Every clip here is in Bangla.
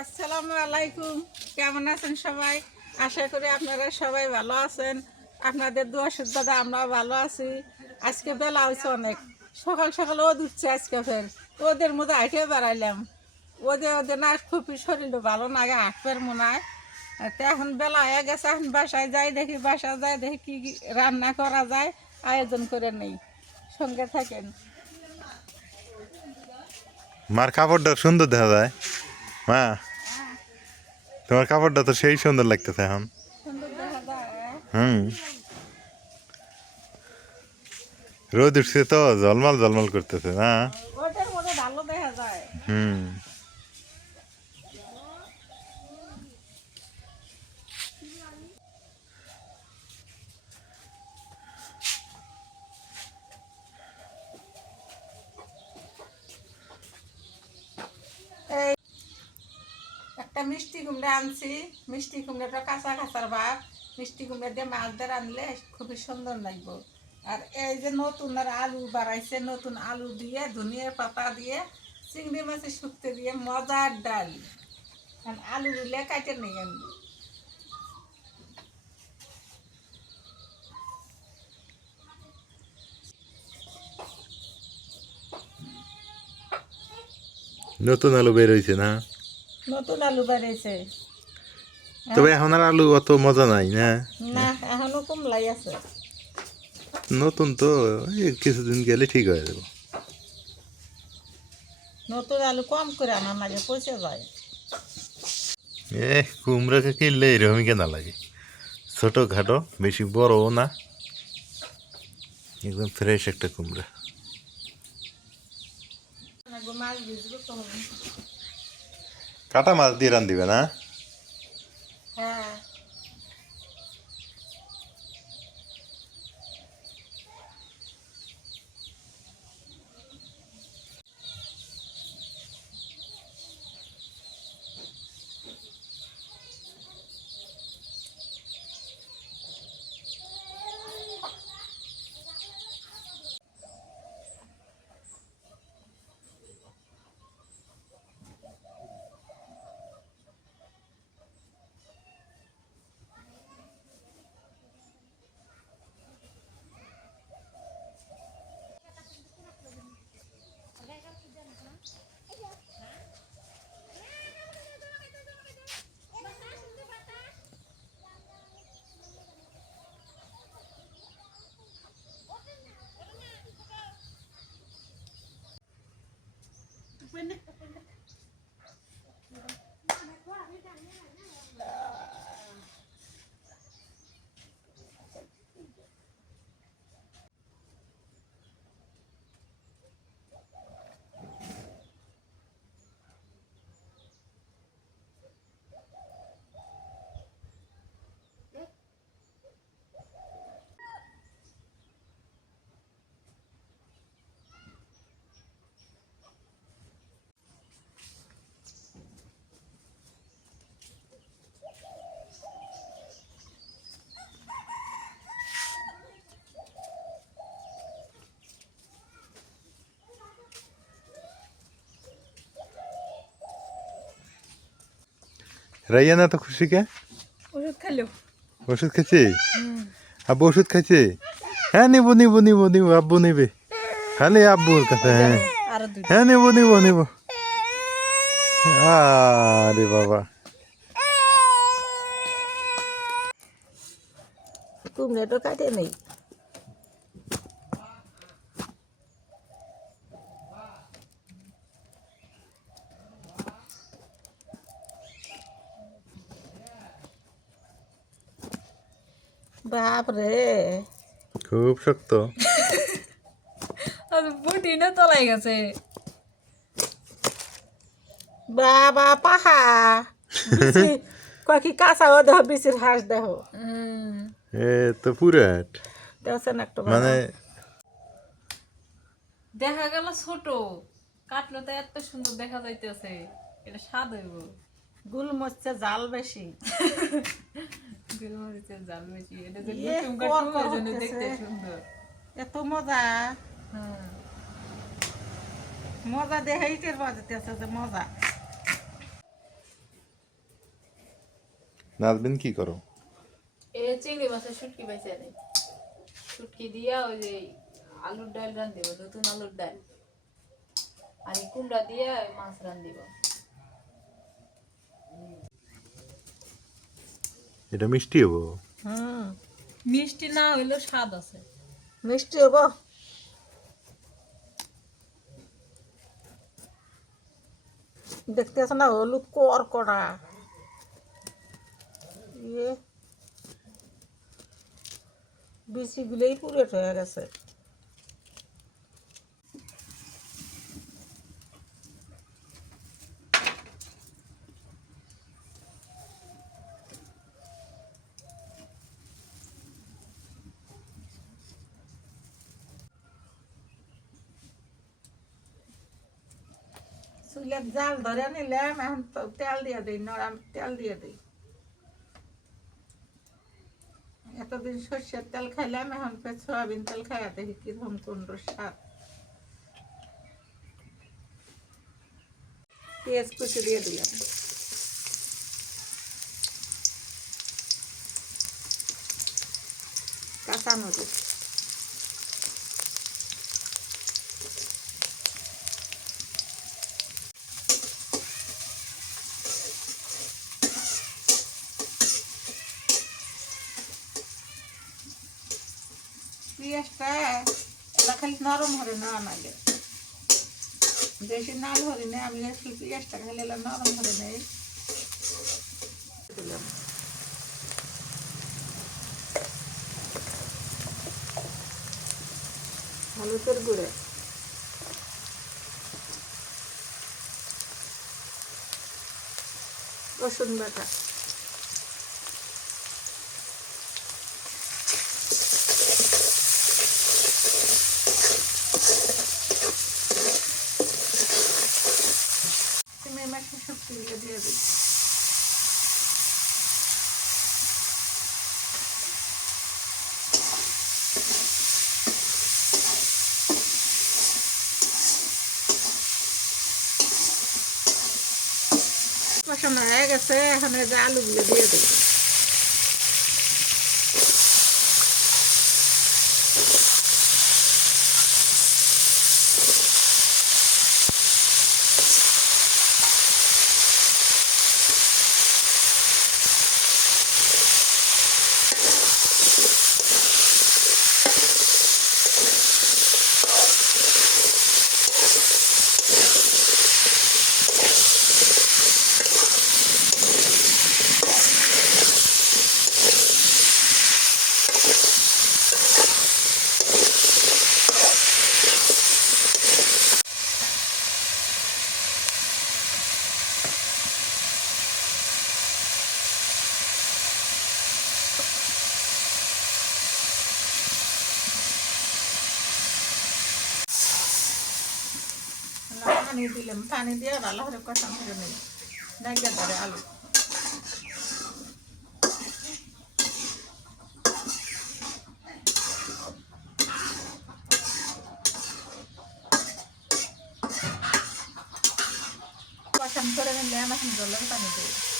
আসসালামু আলাইকুম। কেমন আছেন সবাই? আশা করি আপনারা সবাই ভালো আছেন। আপনাদের দোয়া দাদা আমরা ভালো আছি। আজকে বেলা হয়েছে অনেক। সকাল সকাল ও উঠছে আজকে ফের। ওদের মধ্যে হাঁটে বেড়াইলাম। ওদের ওদের না, খুবই শরীর ভালো না আগে হাঁটবার মনে হয়। তো এখন বেলা হয়ে গেছে, এখন বাসায় যাই দেখি, বাসায় যাই দেখি কি রান্না করা যায়, আয়োজন করে নেই। সঙ্গে থাকেন। মার কাপড়টা সুন্দর দেখা যায়। মা তোমার কাপড়টা তো সেই সুন্দর লাগতেছে এখন। হুম। রোদ উঠছে তো জলমাল জলমাল করতেছে না? হুম এই একটা মিষ্টি কুমড়া আনছি। মিষ্টি কুমড়াটা কাঁচা কাঁচার ভাব। মিষ্টি কুমড়া দিয়ে মাছ দিয়ে রানলে খুবই সুন্দর লাগবে। আর এই যে নতুন আর আলু বাড়াইছে নতুন আলু দিয়ে ধনিয়ার পাতা দিয়ে চিংড়ি মাছের শুক্তে দিয়ে মজার ডাল। আলু দিলে কাটে নেই আমি। নতুন আলু বের হয়েছে না? নতুন আলু বাড়াইছে তবে এখন আর আলু অত মজা নাই না? না এখনও কমলাই আছে। নতুন তো কিছুদিন গেলে ঠিক হয়ে যাবে। নতুন আলু কম করে আনার লাগে পচে যায়। এ কুমড়াকে কিনলে এরকমই কেনা লাগে। ছোট খাটো বেশি বড়ও না। একদম ফ্রেশ একটা কুমড়া। কাটা মাছ দিয়ে রান দিবে না? হ্যাঁ husband. না তো খুশি কে? ওষুধ খেলো ওষুধ খাইছে? আব্বু ওষুধ খাইছে? হ্যাঁ নিব নিব নিব নিব আব্বু নেবে। খালি আব্বুর কাছে হ্যাঁ। হ্যাঁ নিব নিব নিব। আরে বাবা। কুমড়াটা কাটে নেই? বাপরে। খুব শক্ত। বুটি না তলাই গেছে। বাবা পাহা বিচি- কাঁচা ও দেহ বিচির হাঁস দেহ। এ তো পুরাট। দেখছেন একটা মানে দেখা গেল ছোট। কাটলো তো এত সুন্দর দেখা যাইতেছে। এটা স্বাদ হইব। গুল মরছে জাল বেশি। গোলমরিচের জাল বেশি এটা যে গুটুম কর গাটুম কর এজন্য দেখতে সুন্দর। এত মজা। হ্যাঁ। মজা দেখাই টের পাওয়া যেতেছে যে মজা। নাজবিন কি করো? এ চিংড়ি মাছের শুটকি নেই শুটকি দিয়া ওই যে আলুর ডাল রান দিব নতুন আলুর ডাল। আর কুমড়া দিয়ে মাছ রান দিব এটা মিষ্টি হব। হুম মিষ্টি না হইলেও স্বাদ আছে। মিষ্টি হব। দেখতে আছে না হলুদ কর করা। ইয়ে বিচিগুলোই পুরে হয়ে গেছে। জাল ধরে নিলাম এখন তেল দিয়ে দিই, নরম তেল দিয়ে দিই। এতদিন সর্ষের তেল খাইলাম, এখন সয়াবিন তেল খাইয়া দেখি কীরকম কোন স্বাদ। পেঁয়াজ কুচি দিয়ে দিলাম। কাঁচা মরিচ পেঁয়াজটা এলা খালি নরম হরে না নাগে বেশি নাল ধরি না আমি পেঁয়াজটা খালি এলা নরম ধরে নেই। দিলাম হলুদের গুঁড়ে। রসুন বাটা সিমের মাছের সবজিগুলো দিয়ে দিই কষানো হয়ে গেছে এখন এই যে আলুগুলো দিয়ে দিই পানি দিলাম পানি দিয়ে ভালো করে কষান করে নিই ধরে আলু কষান করে নিলে এখন জলের পানি দিই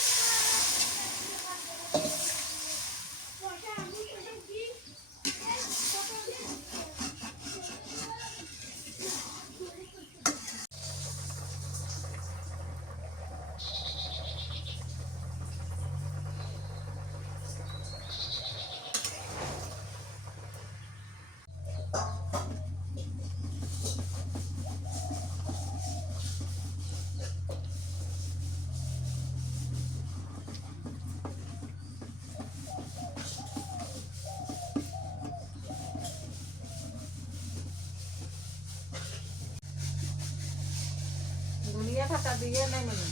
গুলিয়ে থাকা দিয়ে নেই মানে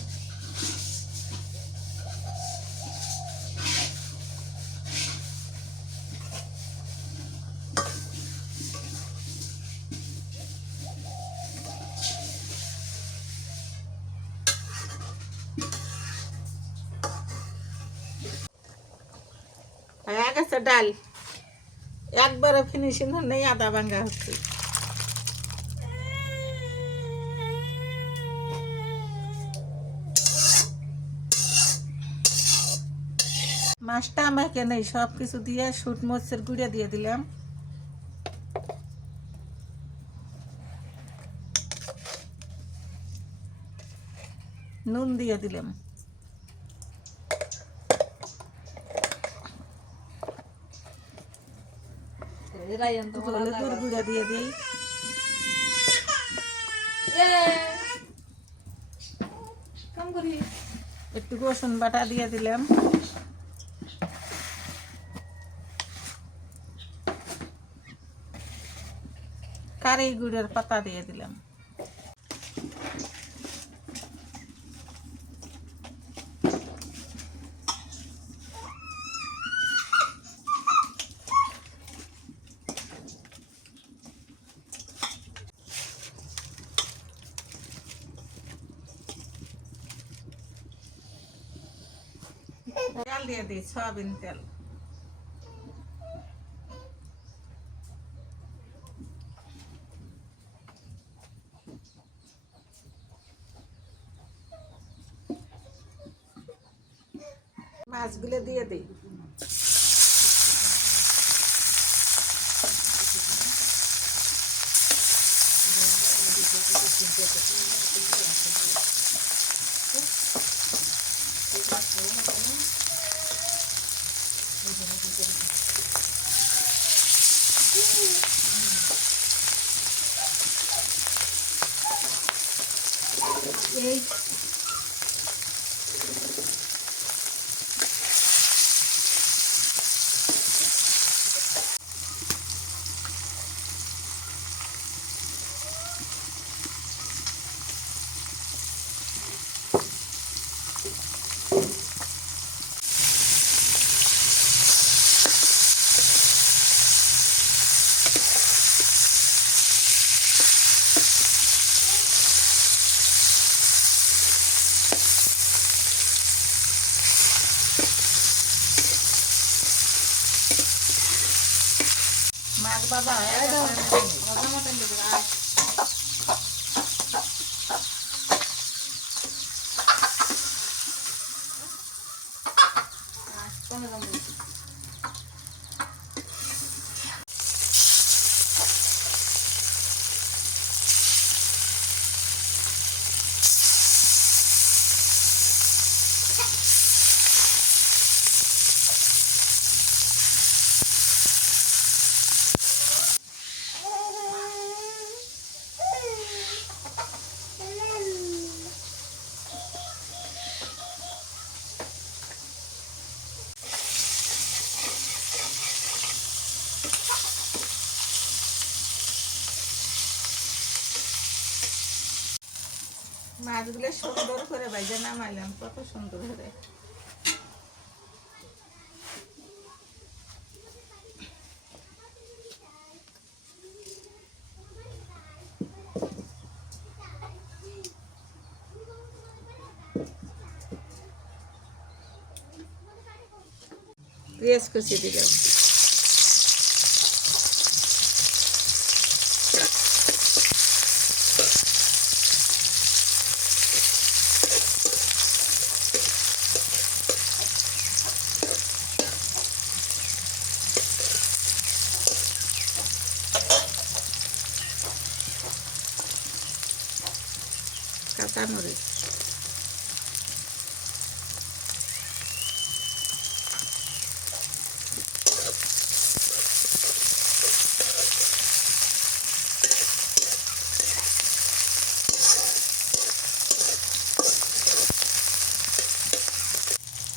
হয়ে গেছে ডাল একবারে ফিনিশিং নেই আদা ভাঙ্গা হচ্ছে মাছটা আমাকে নেই সব কিছু দিয়ে শুট মরিচের গুঁড়ে দিয়ে দিলাম। নুন দিয়ে দিলাম। হলুদের গুঁড়া দিয়ে দিই। একটু রসুন বাটা দিয়ে দিলাম কারি গুড়ের পাতা দিয়ে দিলাম। তেল দিয়ে দিই সয়াবিন তেল মাছগুলো দিয়ে দিই এই মাছ বাবা হয়ে গেছে। মাছগুলো সুন্দর করে ভাইজে নামাইলাম কত সুন্দর করে পেঁয়াজ কুচি দিলাম কাঁচামরিচ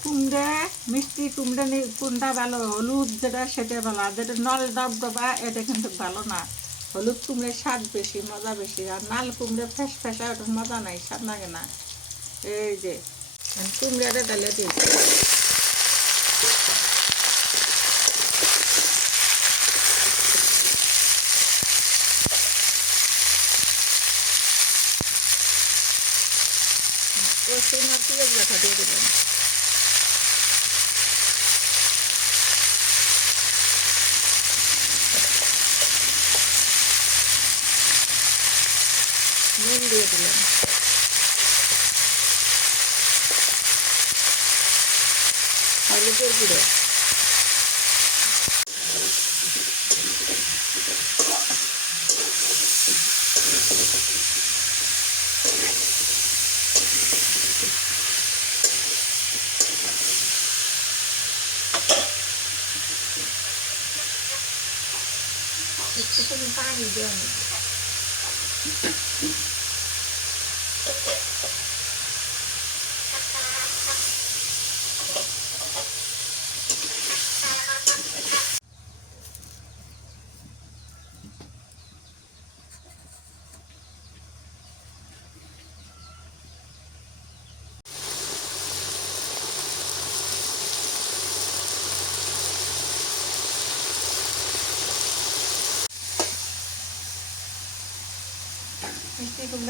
কুমড়া মিষ্টি কুমড়া কোনটা ভালো, হলুদ যেটা সেটা ভালো। আর যেটা নল ডব ডবা এটা কিন্তু ভালো না। হলুদ কুমড়ের স্বাদ বেশি, মজা বেশি। আর নাল কুমড়ে ফেস ফেসা ওটার মজা নাই, স্বাদ লাগে না। এই যে কুমড়াটা তাহলে দিয়েছি রসুন আর পেঁয়াজ বাটা দিয়ে দিলাম নুন দিয়ে দিলাম। হলুদের গুঁড়ো একটুখানি পানি দেওয়া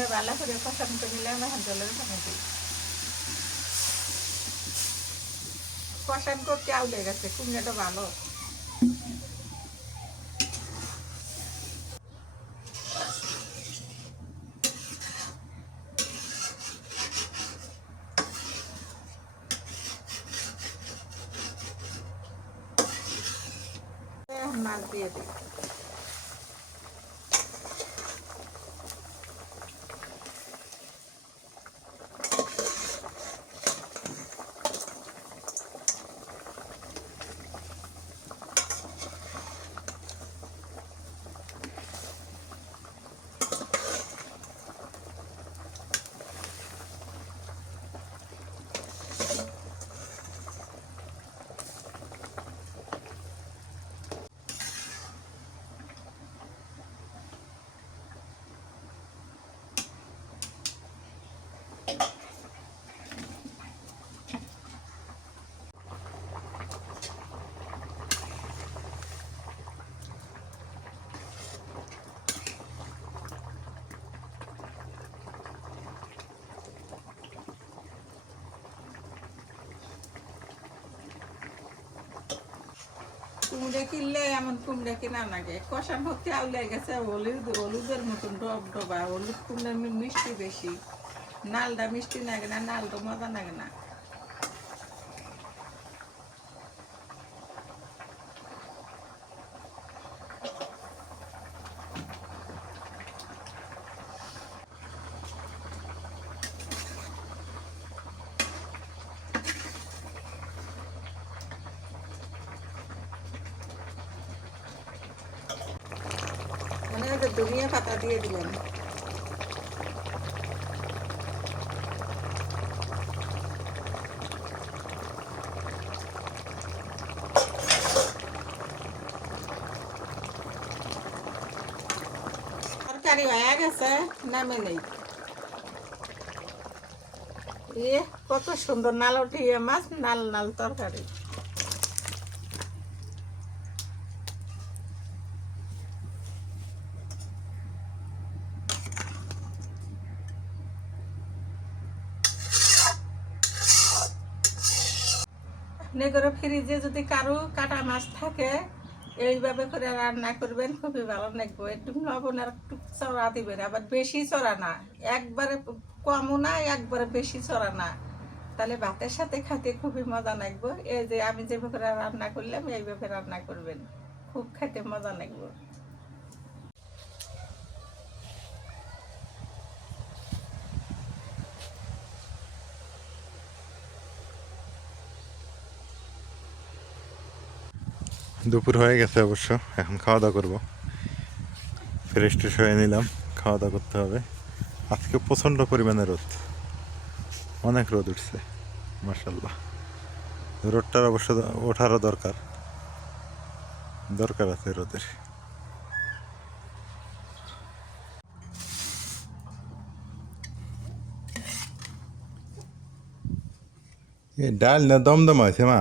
কুমড়া ভালো করে কষানো করে নিলাম এখন জলের পানি দিই কষান করতে আউলে ভালো। কুমড়ে কিনলে এমন কুমড়ে কিনা লাগে কষান ভক্তি আউলে গেছে, হলুদ হলুদের মতন ডব ডবা, হলুদ কুমড়ে মিষ্টি বেশি। নালটা মিষ্টি লাগে না নালটা মজা লাগে না। ধনিয়া পাতা দিয়ে দিলেন তরকারি হয়ে গেছে, নামে নেই। এ কত সুন্দর নাল উঠিয়ে মাছ, নাল নাল তরকারি। করে ফ্রিজে যদি কারও কাটা মাছ থাকে, এইভাবে করে রান্না করবেন, খুবই ভালো লাগবে। একটু লবণ আর একটু চড়া দিবেন, আবার বেশি চড়া না। একবারে কমও না, একবারে বেশি চড়া না। তাহলে ভাতের সাথে খাতে খুবই মজা লাগবে। এই যে আমি যেভাবে রান্না করলাম, এইভাবে রান্না করবেন। খুব খেতে মজা লাগবে। দুপুর হয়ে গেছে অবশ্য, এখন খাওয়া দাওয়া করব। ফ্রেশ ট্রেশ হয়ে নিলাম, খাওয়া দাওয়া করতে হবে। আজকে প্রচণ্ড পরিমাণে রোদ। অনেক রোদ উঠছে মার্শাল্লাহ রোদটার অবশ্য ওঠারও দরকার। দরকার আছে রোদের। ডাল না দমদম আছে মা?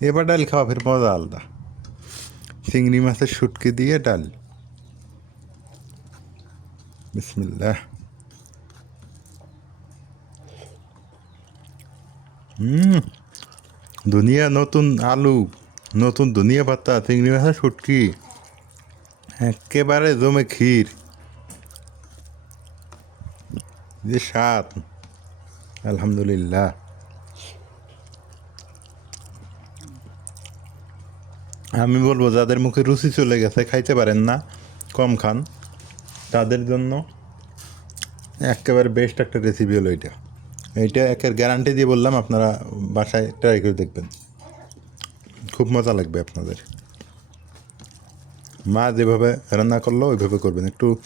এবার ডাল খাওয়া, ফের মজা আলাদা। চিংড়ি মাছের শুটকি দিয়ে ডাল। বিসমিল্লাহ। হুম, দুনিয়া নতুন আলু, নতুন ধনিয়া পাতা, চিংড়ি মাছের শুটকি। একেবারে জমে ক্ষীর। যে স্বাদ। আলহামদুলিল্লাহ। আমি বলব, যাদের মুখে রুচি চলে গেছে, খাইতে পারেন না, কম খান। তাদের জন্য একেবারে বেস্ট একটা রেসিপি হলো এটা। এইটা একের গ্যারান্টি দিয়ে বললাম, আপনারা বাসায় ট্রাই করে দেখবেন। খুব মজা লাগবে আপনাদের। মা যেভাবে রান্না করল, ওইভাবে করবেন। একটু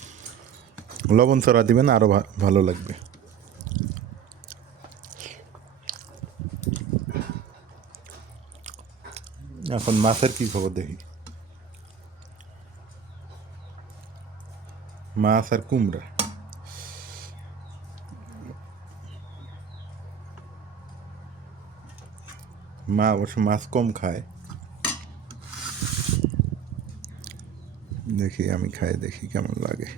লবণ চড়া দিবেন আরও ভালো লাগবে। এখন মাছের কি খবর দেখি মাছ আর কুমড়া মা অবশ্য মাছ কম খায় দেখি আমি খাই দেখি কেমন লাগে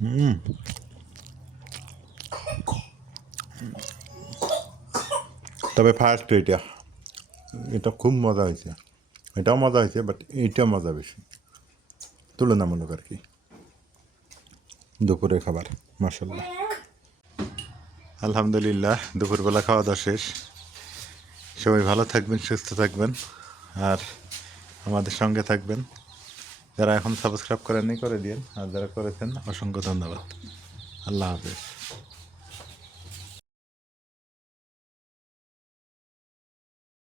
হুম তবে ফার্স্ট এটা। এটা খুব মজা হয়েছে। এটাও মজা হয়েছে বাট এইটা মজা বেশি। তুলনামূলক আর কি। দুপুরের খাবার মাসাল্লাহ আলহামদুলিল্লাহ, দুপুরবেলা খাওয়া দাওয়া শেষ। সবাই ভালো থাকবেন, সুস্থ থাকবেন, আর আমাদের সঙ্গে থাকবেন। যারা এখন সাবস্ক্রাইব করেননি, করে দিন আর যারা করেছেন, অসংখ্য ধন্যবাদ। আল্লাহ হাফেজ।